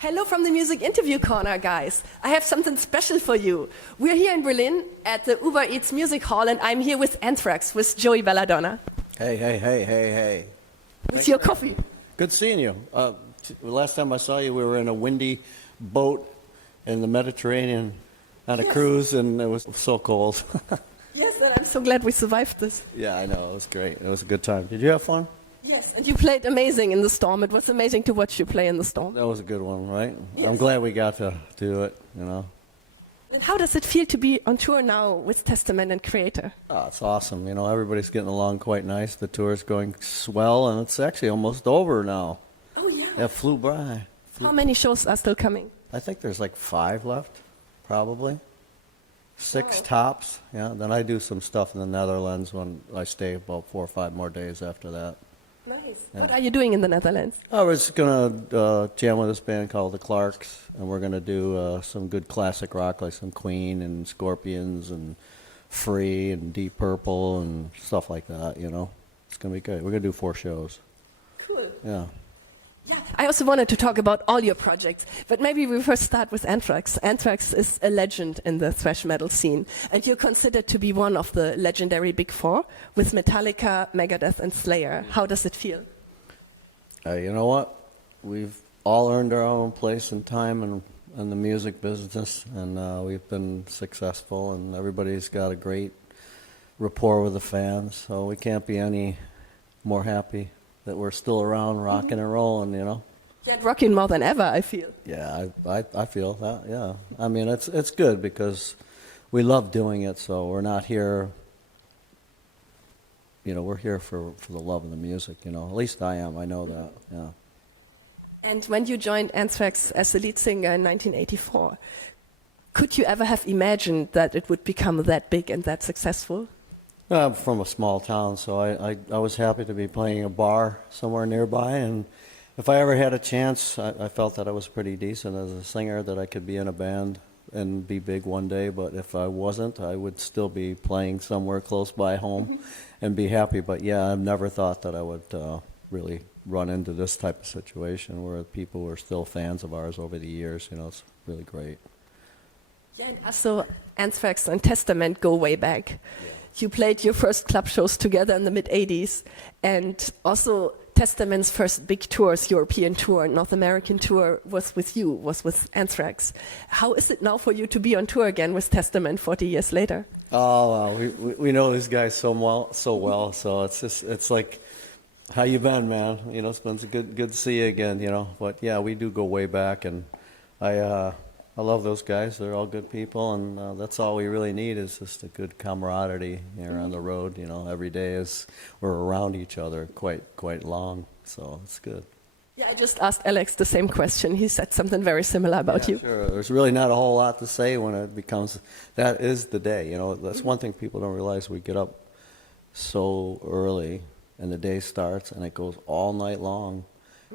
Hello from the Music Interview Corner, guys. I have something special for you. We're here in Berlin at the Uber Eats Music Hall, and I'm here with Anthrax, with Joey Belladonna. Hey. With your coffee. Good seeing you. Last time I saw you, we were in a windy boat in the Mediterranean on a cruise, and it was so cold. Yes, and I'm so glad we survived this. Yeah, I know. It was great. It was a good time. Did you have fun? Yes, and you played amazing in the storm. It was amazing to watch you play in the storm. That was a good one, right? Yes. I'm glad we got to do it, you know. And how does it feel to be on tour now with Testament and Creator? Oh, it's awesome. You know, everybody's getting along quite nice. The tour's going swell, and it's actually almost over now. Oh, yeah. It flew by. How many shows are still coming? I think there's like 5 left, probably. 6 Wow. tops. Yeah. Then I do some stuff in the Netherlands when I stay about 4 or 5 more days after that. Nice. Yeah. What are you doing in the Netherlands? I was gonna jam with this band called the Clarks, and we're gonna do some good classic rock, like some Queen and Scorpions and Free and Deep Purple and stuff like that. You know, it's gonna be good. We're gonna do 4 shows. Cool. Yeah. Yeah, I also wanted to talk about all your projects, but maybe we first start with Anthrax. Anthrax is a legend in the thrash metal scene, and you're considered to be one of the legendary Big Four with Metallica, Megadeth, and Slayer. How does it feel? You know what? We've all earned our own place and time in the music business, and we've been successful, and everybody's got a great rapport with the fans, so we can't be any more happy that we're still around rocking and rolling, you know? Yeah, and rocking more than ever, I feel. Yeah, I feel that, yeah. I mean, it's good because we love doing it, so we're not here, you know, we're here for the love of the music, you know. At least I am, I know that, yeah. And when you joined Anthrax as the lead singer in 1984, could you ever have imagined that it would become that big and that successful? I'm from a small town, so I was happy to be playing a bar somewhere nearby, and if I ever had a chance, I felt that I was pretty decent as a singer, that I could be in a band and be big one day, but if I wasn't, I would still be playing somewhere close by home and be happy. But yeah, I've never thought that I would really run into this type of situation where people were still fans of ours over the years. You know, it's really great. Yeah, and also Anthrax and Testament go way back. Yeah. You played your first club shows together in the mid-'80s, and also Testament's first big tours, European tour, North American tour, was with Anthrax. How is it now for you to be on tour again with Testament 40 years later? Oh, well, we know these guys so well, so it's like, how you been, man? You know, it's been good to see you again, you know. But yeah, we do go way back, and I love those guys. They're all good people, and that's all we really need is just a good camaraderie here on the road. You know, every day is we're around each other quite long, so it's good. Yeah, I just asked Alex the same question. He said something very similar about you. Sure. There's really not a whole lot to say when it becomes, that is the day. You know, that's one thing people don't realize. We get up so early, and the day starts, and it goes all night long.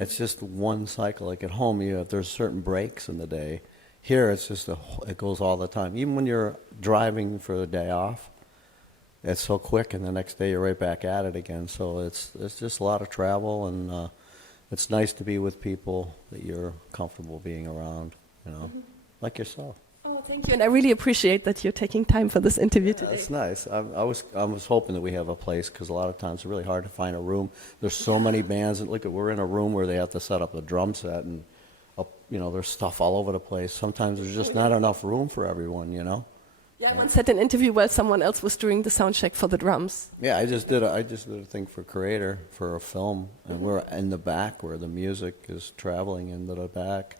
It's just one cycle. Like at home, there's certain breaks in the day. Here, it's just it goes all the time. Even when you're driving for the day off, it's so quick, and the next day you're right back at it again. So it's just a lot of travel, and it's nice to be with people that you're comfortable being around, you know, like yourself. Oh, thank you, and I really appreciate that you're taking time for this interview today. That's nice. I was hoping that we have a place, because a lot of times it's really hard to find a room. There's so many bands, and we're in a room where they have to set up a drum set, and you know, there's stuff all over the place. Sometimes there's just not enough room for everyone, you know. Yeah, I once had an interview while someone else was doing the sound check for the drums. Yeah, I just did a thing for Creator for a film, and we're in the back where the music is traveling into the back,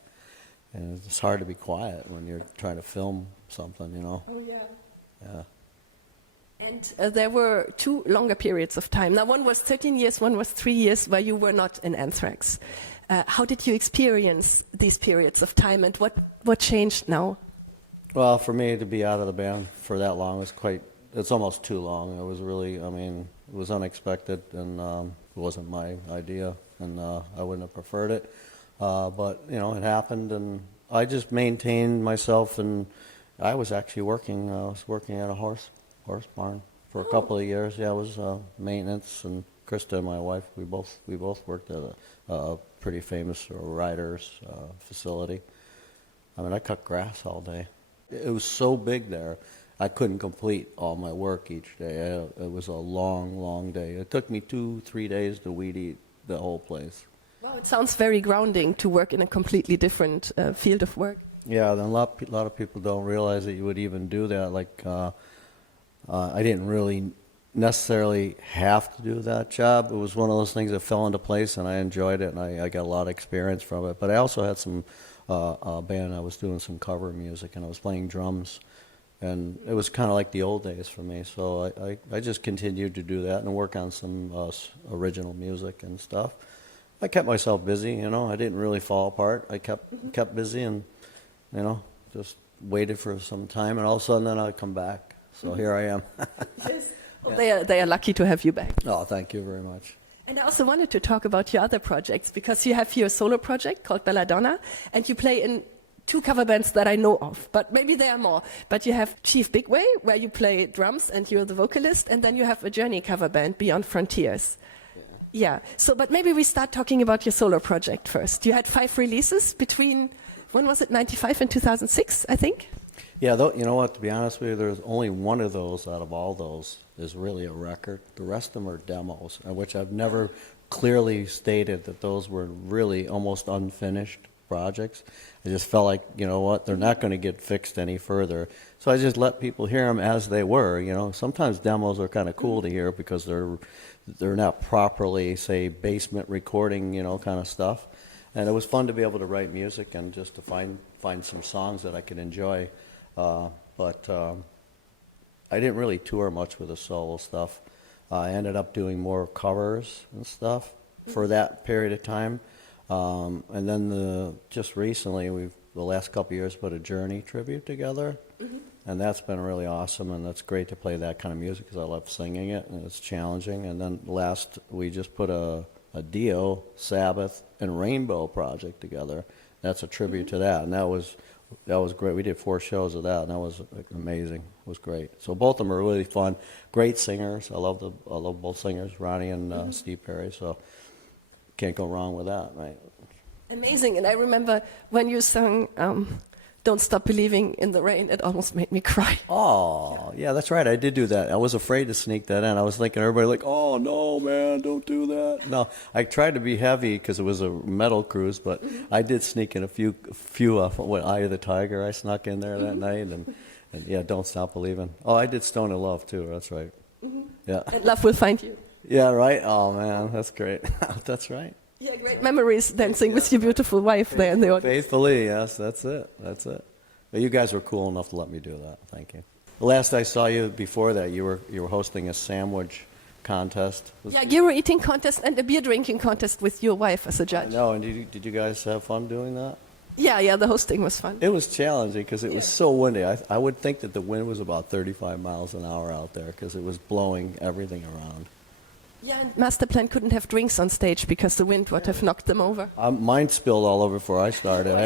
and it's hard to be quiet when you're trying to film something, you know. Oh yeah. Yeah. And there were 2 longer periods of time. Now, one was 13 years, one was 3 years, where you were not in Anthrax. How did you experience these periods of time, and what changed now? Well, for me to be out of the band for that long it's almost too long. It was really, it was unexpected, and it wasn't my idea, and I wouldn't have preferred it. But, you know, it happened, and I just maintained myself, and I was actually working at a horse barn for for a couple of years. Yeah, I was maintenance, and Krista, my wife, we both worked at a pretty famous writers facility. I mean, I cut grass all day. It was so big there, I couldn't complete all my work each day. It was a long, long day. It took me 2-3 days to weed eat the whole place. Well, it sounds very grounding to work in a completely different field of work. Yeah, then a lot of people don't realize that you would even do that. Like, I didn't really necessarily have to do that job. It was one of those things that fell into place, and I enjoyed it, and I got a lot of experience from it. But I also had some band. I was doing some cover music, and I was playing drums, and it was kind of like the old days for me. So I just continued to do that and work on some original music and stuff. I kept myself busy, you know. I didn't really fall apart. I kept busy, and you know, just waited for some time, and all of a sudden then I'd come back. So here I am. Yes. Well, they are lucky to have you back. Oh, thank you very much. And I also wanted to talk about your other projects, because you have your solo project called Belladonna, and you play in 2 cover bands that I know of, but maybe there are more. But you have Chief Bigway, where you play drums and you're the vocalist, and then you have a Journey cover band, Beyond Frontiers. Yeah. So, but maybe we start talking about your solo project first. You had 5 releases between, when was it, 95 and 2006, I think? Yeah, you know what, to be honest with you, there's only one of those out of all those is really a record. The rest of them are demos, which I've never clearly stated that those were really almost unfinished projects. I just felt like, you know what, they're not going to get fixed any further. So I just let people hear them as they were, you know. Sometimes demos are kind of cool to hear because they're not properly, say, basement recording, you know, kind of stuff. And it was fun to be able to write music and just to find some songs that I could enjoy. But I didn't really tour much with the solo stuff. I ended up doing more covers and stuff for that period of time. And then just recently, the last couple of years, put a Journey tribute together. And that's been really awesome, and that's great to play that kind of music because I love singing it, and it's challenging. And then we just put a Dio, Sabbath, and Rainbow project together. That's a tribute to that, and that was great. We did 4 shows of that, and that was amazing. It was great. So both of them are really fun. Great singers. I love both singers, Ronnie and Steve Perry. So can't go wrong with that, right? Amazing. And I remember when you sung Don't Stop Believing in the Rain, it almost made me cry. Oh, yeah, that's right. I did do that. I was afraid to sneak that in. I was thinking everybody like, oh, no, man, don't do that. No, I tried to be heavy because it was a metal cruise, but I did sneak in a few off Eye of the Tiger. I snuck in there that night, and yeah, Don't Stop Believing. Oh, I did Stone in Love, too. That's right. Yeah. And Love Will Find You. Yeah, right? Oh, man, that's great. That's right. Yeah, great memories dancing with your beautiful wife there in the audience. Faithfully, yes, that's it. But you guys were cool enough to let me do that. Thank you. The last I saw you before that, you were hosting a sandwich contest. Yeah, you were eating contest and a beer drinking contest with your wife as a judge. No, and did you guys have fun doing that? Yeah, the hosting was fun. It was challenging because it was so windy. I would think that the wind was about 35 miles an hour out there because it was blowing everything around. Yeah, and Masterplan couldn't have drinks on stage because the wind would have knocked them over. Mine spilled all over before I started. I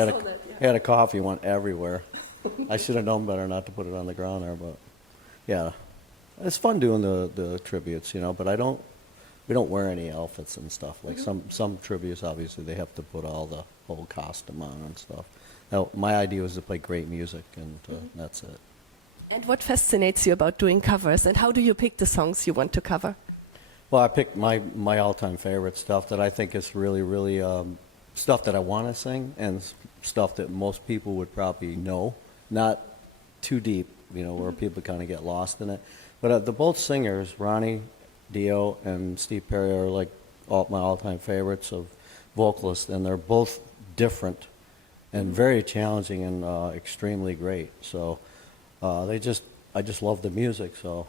had a coffee, went everywhere. I should have known better not to put it on the ground there, but yeah, it's fun doing the tributes, you know. But we don't wear any outfits and stuff. Like some tributes, obviously, they have to put all the whole costume on and stuff. Now, my idea was to play great music, and that's it. And what fascinates you about doing covers, and how do you pick the songs you want to cover? Well, I picked my all-time favorite stuff that I think is really, really stuff that I want to sing and stuff that most people would probably know. Not too deep, you know, where people kind of get lost in it. But the both singers, Ronnie Dio and Steve Perry, are like my all-time favorites of vocalists, and they're both different and very challenging and extremely great. So I just love the music, so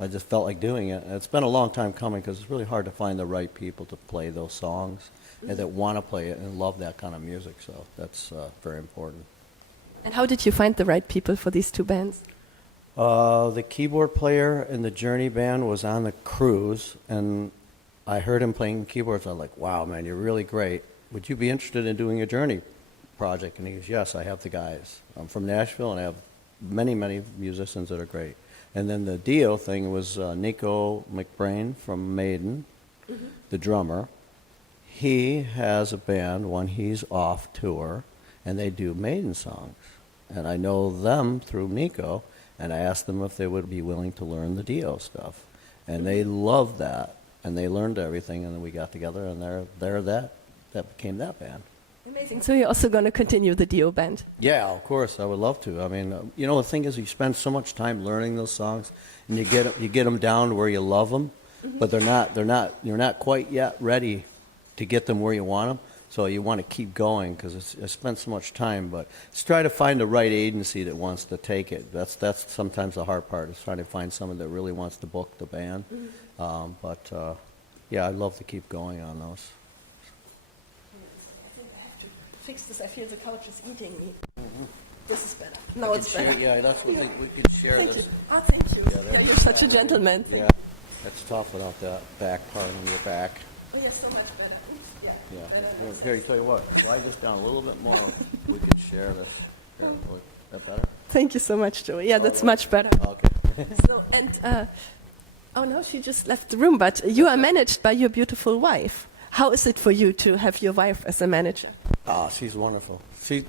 I just felt like doing it. And it's been a long time coming because it's really hard to find the right people to play those songs and that want to play it and love that kind of music. So that's very important. And how did you find the right people for these 2 bands? The keyboard player in the Journey band was on the cruise, and I heard him playing keyboards. I was like, wow, man, you're really great. Would you be interested in doing a Journey project? And he goes, yes, I have the guys. I'm from Nashville, and I have many, many musicians that are great. And then the Dio thing was Nico McBrain from Maiden, the drummer. He has a band when he's off tour, and they do Maiden songs. And I know them through Nico, and I asked them if they would be willing to learn the Dio stuff. And they loved that, and they learned everything, and then we got together, and that became that band. Amazing. So you're also going to continue the Dio band? Yeah, of course, I would love to. I mean, you know, the thing is, you spend so much time learning those songs, and you get them down to where you love them, but you're not quite yet ready to get them where you want them. So you want to keep going because I spent so much time. But just try to find the right agency that wants to take it. That's sometimes the hard part, is trying to find someone that really wants to book the band. Yeah, I'd love to keep going on those. Fix this. I feel the couch is eating me. This is better. Now it's better. Yeah, that's what we could share Thank this. you. Oh, thank you. Yeah, You're such a gentleman. Yeah, that's tough without that back part on your back. It is so much better. Yeah. Here, tell you what, slide this down a little bit more. We can share this. Here, is that better? Thank you so much, Joey. Yeah, that's much better. Okay. So, oh no, she just left the room, but you are managed by your beautiful wife. How is it for you to have your wife as a manager? Oh, she's wonderful. You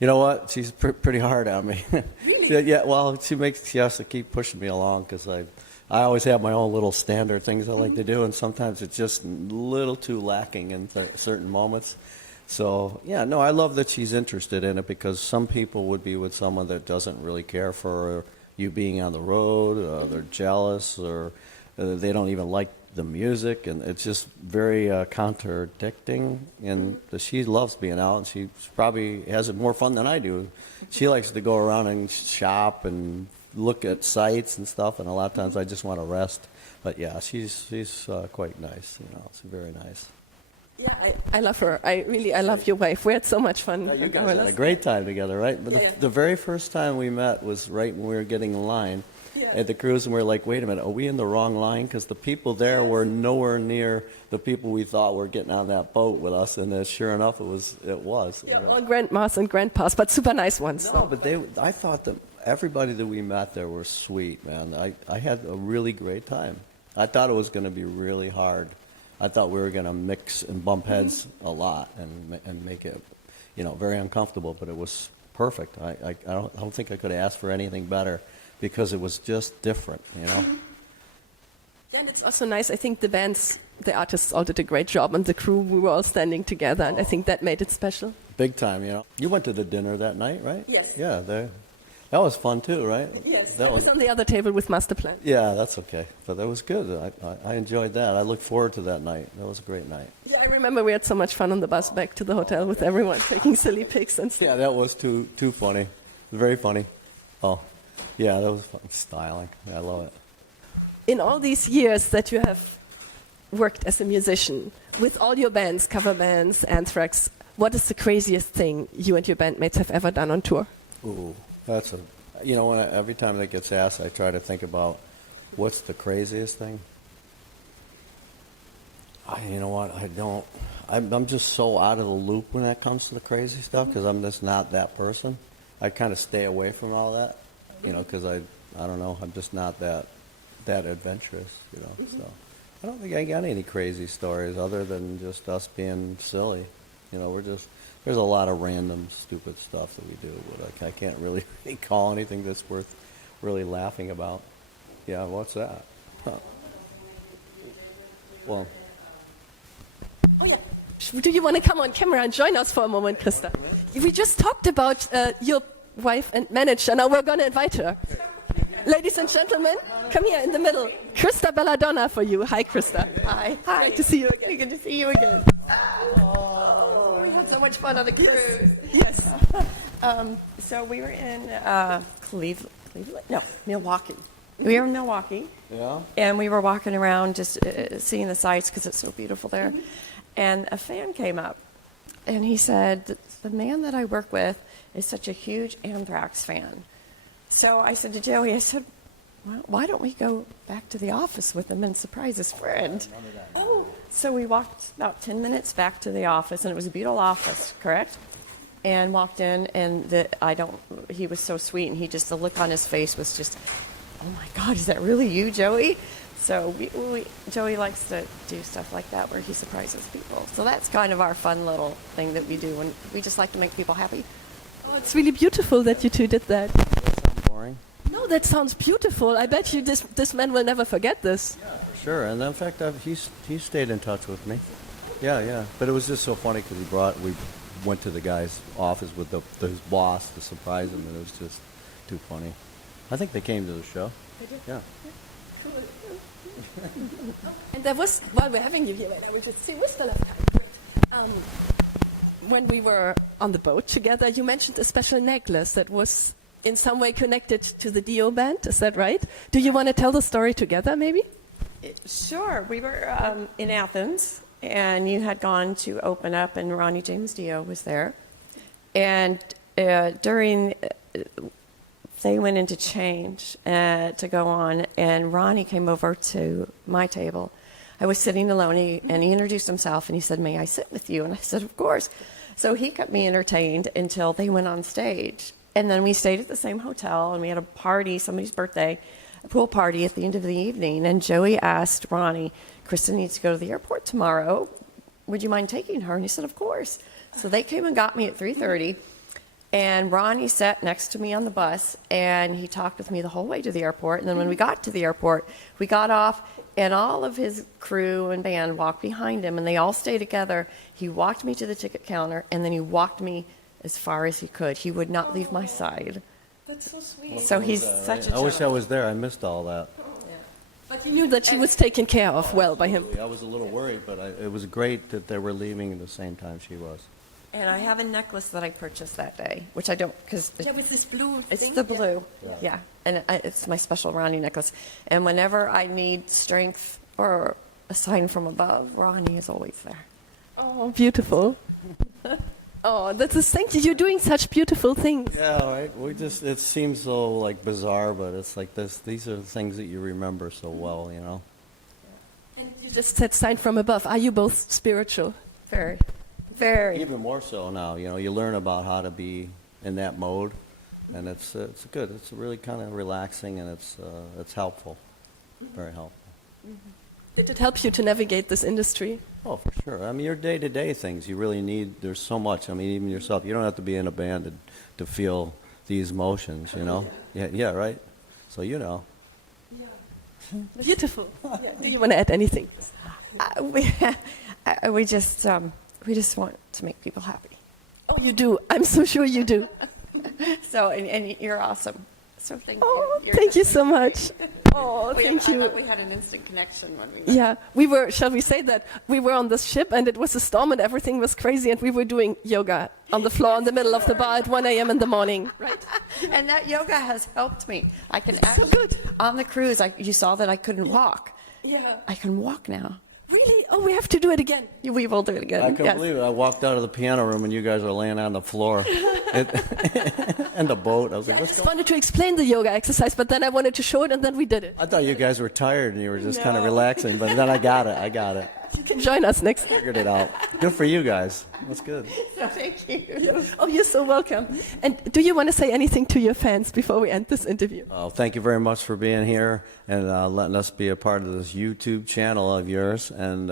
know what? She's pretty hard on me. Really? Yeah. Well, she has to keep pushing me along because I always have my own little standard things I like to do, and sometimes it's just a little too lacking in certain moments. So yeah, no, I love that she's interested in it, because some people would be with someone that doesn't really care for you being on the road. They're jealous, or they don't even like the music, and it's just very contradicting. And she loves being out, and she probably has more fun than I do. She likes to go around and shop and look at sites and stuff, and a lot of times I just want to rest. But yeah, she's quite nice. You know, it's very nice. Yeah, I love her. I love your wife. We had so much fun. You guys had a great time together, right? But the very first time we met was right when we were getting in line at the cruise, and we were like, wait a minute, are we in the wrong line? Because the people there were nowhere near the people we thought were getting on that boat with us, and sure enough, it was. Yeah, all grandmas and grandpas, but super nice ones. No, but I thought that everybody that we met there were sweet, man. I had a really great time. I thought it was going to be really hard. I thought we were going to mix and bump heads a lot and make it, very uncomfortable. But it was perfect. I don't think I could have asked for anything better, because it was just different, And it's also nice. I think the artists all did a great job, and the crew, we were all standing together, and I think that made it special. Big time, You went to the dinner that night, right? Yes. Yeah, that was fun too, right? Yes, that was on the other table with Masterplan. Yeah, that's okay. But that was good. I enjoyed that. I look forward to that night. That was a great night. Yeah, I remember we had so much fun on the bus back to the hotel with everyone taking silly pics and stuff. Yeah, that was too funny. Very funny. Oh, yeah, that was fun. Styling. Yeah, I love it. In all these years that you have worked as a musician, with all your bands, cover bands, Anthrax, what is the craziest thing you and your bandmates have ever done on tour? Ooh, that's every time that gets asked, I try to think about what's the craziest thing. You know what? I don't. I'm just so out of the loop when that comes to the crazy stuff, because I'm just not that person. I kind of stay away from all that, because I don't know. I'm just not that adventurous, So I don't think I got any crazy stories other than just us being silly. There's a lot of random, stupid stuff that we do, but I can't really recall anything that's worth really laughing about. Yeah, what's that? Huh. Well. Oh, yeah. Do you want to come on camera and join us for a moment, Krista? We just talked about your wife and manager. Now we're going to invite her. Ladies and gentlemen, come here in the middle. Krista Belladonna for you. Hi, Krista. Hi. Hi. Good to see you again. Good to see you again. We had so much fun on the cruise. Yes. So we were in Cleveland? No, Milwaukee. We were in Milwaukee. Yeah. And we were walking around just seeing the sights because it's so beautiful there. And a fan came up, and he said, the man that I work with is such a huge Anthrax fan. So I said to Joey, well, why don't we go back to the office with him and surprise his friend? Oh. So we walked about 10 minutes back to the office, and it was a beautiful office, correct? And walked in, and he was so sweet, and the look on his face was just, oh my God, is that really you, Joey? So Joey likes to do stuff like that where he surprises people. So that's kind of our fun little thing that we do, and we just like to make people happy. Oh, it's really beautiful that you two did that. Sound boring? No, that sounds beautiful. I bet you this man will never forget this. Yeah, for sure. And in fact, he stayed in touch with me. Yeah. But it was just so funny because we went to the guy's office with his boss to surprise him, and it was just too funny. I think they came to the show. They did? Yeah. And there was, while we're having you here, I would just say, we still have time. Great. When we were on the boat together, you mentioned a special necklace that was in some way connected to the Dio band. Is that right? Do you want to tell the story together, maybe? Sure. We were in Athens, and you had gone to open up, and Ronnie James Dio was there. And during, they went into change to go on, and Ronnie came over to my table. I was sitting alone, and he introduced himself, and he said, "May I sit with you?" And I said, "Of course." So he kept me entertained until they went on stage. And then we stayed at the same hotel, and we had a party, somebody's birthday, a pool party at the end of the evening. And Joey asked Ronnie, "Krista needs to go to the airport tomorrow. Would you mind taking her?" And he said, "Of course." So they came and got me at 3:30. And Ronnie sat next to me on the bus, and he talked with me the whole way to the airport. And then when we got to the airport, we got off, and all of his crew and band walked behind him, and they all stayed together. He walked me to the ticket counter, and then he walked me as far as he could. He would not leave my side. That's so sweet. So he's such a I wish I gentleman. was there. I missed all that. But you knew that she was taken care of well by him. I was a little worried, but it was great that they were leaving at the same time she was. And I have a necklace that I purchased that day, which I don't, because Yeah, with this blue it's thing. the blue. Yeah. And it's my special Ronnie necklace. And whenever I need strength or a sign from above, Ronnie is always there. Oh, beautiful. Oh, that's a thank you. You're doing such beautiful things. Yeah, right. It seems so like bizarre, but it's like this. These are the things that you remember so well, you know. And you just said sign from above. Are you both spiritual? Very, very. Even more so now, you know. You learn about how to be in that mode, and it's good. It's really kind of relaxing, and it's helpful, very helpful. Did it help you to navigate this industry? Oh, for sure. I mean, your day-to-day things, you really need, there's so much. I mean, even yourself, you don't have to be in a band to feel these emotions, you know? Yeah, right? So you know. Beautiful. Do you want to add anything? We just want to make people happy. Oh, you do. I'm so sure you do. So, and you're awesome. So thank Oh, you. thank you so much. Oh, thank I you. thought we had an instant connection when we met. Yeah, we were, shall we say that, we were on this ship and it was a storm and everything was crazy and we were doing yoga on the floor in the middle of the bar at 1 a.m. in the morning. Right. And that yoga has helped me. I can So actually, good. on the cruise, you saw that I couldn't walk. Yeah. I can walk now. Really? Oh, we have to do it again. We will do it again. I couldn't Yes. believe it. I walked out of the piano room and you guys were laying on the floor. And the boat. I was like, I what's just going on? wanted to explain the yoga exercise, but then I wanted to show it and then we did it. I thought you guys were tired and you were just kind of relaxing, but then I got it. You can join us next time. Figured it out. Good for you guys. That's good. So thank you. Oh, you're so welcome. And do you want to say anything to your fans before we end this interview? Thank you very much for being here and letting us be a part of this YouTube channel of yours. And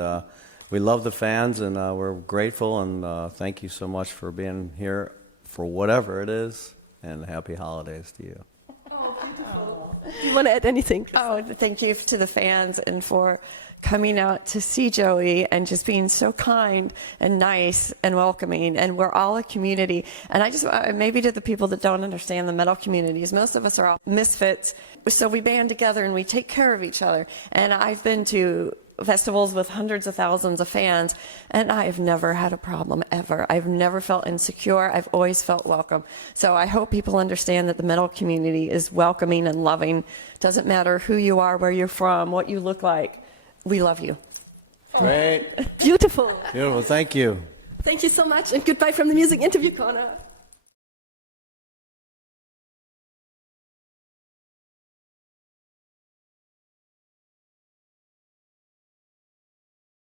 we love the fans, and we're grateful. And thank you so much for being here for whatever it is. And happy holidays to you. Do you want to add anything? Oh, thank you to the fans and for coming out to see Joey and just being so kind and nice and welcoming. And we're all a community. And I just, maybe to the people that don't understand the metal communities, most of us are all misfits. So we band together and we take care of each other. And I've been to festivals with hundreds of thousands of fans, and I've never had a problem ever. I've never felt insecure. I've always felt welcome. So I hope people understand that the metal community is welcoming and loving. Doesn't matter who you are, where you're from, what you look like. We love you. Great. Beautiful. Beautiful. Thank you. Thank you so much, and goodbye from the Music Interview Corner.